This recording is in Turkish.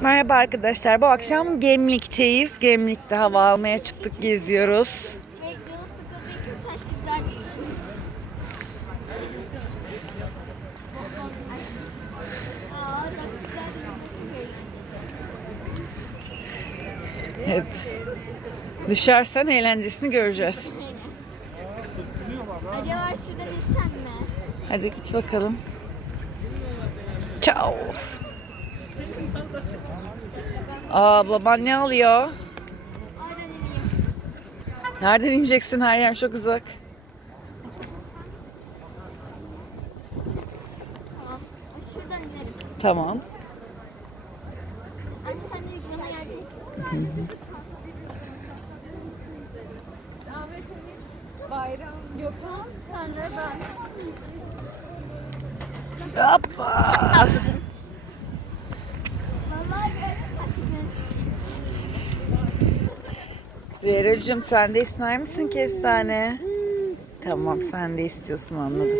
Merhaba arkadaşlar. Bu akşam Gemlik'teyiz. Gemlik'te hava almaya çıktık, geziyoruz. Evet. Düşersen eğlencesini göreceğiz. Acaba şurada bilsem mi? Hadi git bakalım. Ciao. Aa baban ne alıyor? Nereden ineceksin? Her yer çok uzak. Tamam. Şuradan inerim. Tamam. Anne sen de bana yardım et. Bayram. Gökhan, sen de ben. Hoppa. Zehra'cığım sen de ister misin kestane? Tamam sen de istiyorsun anladım.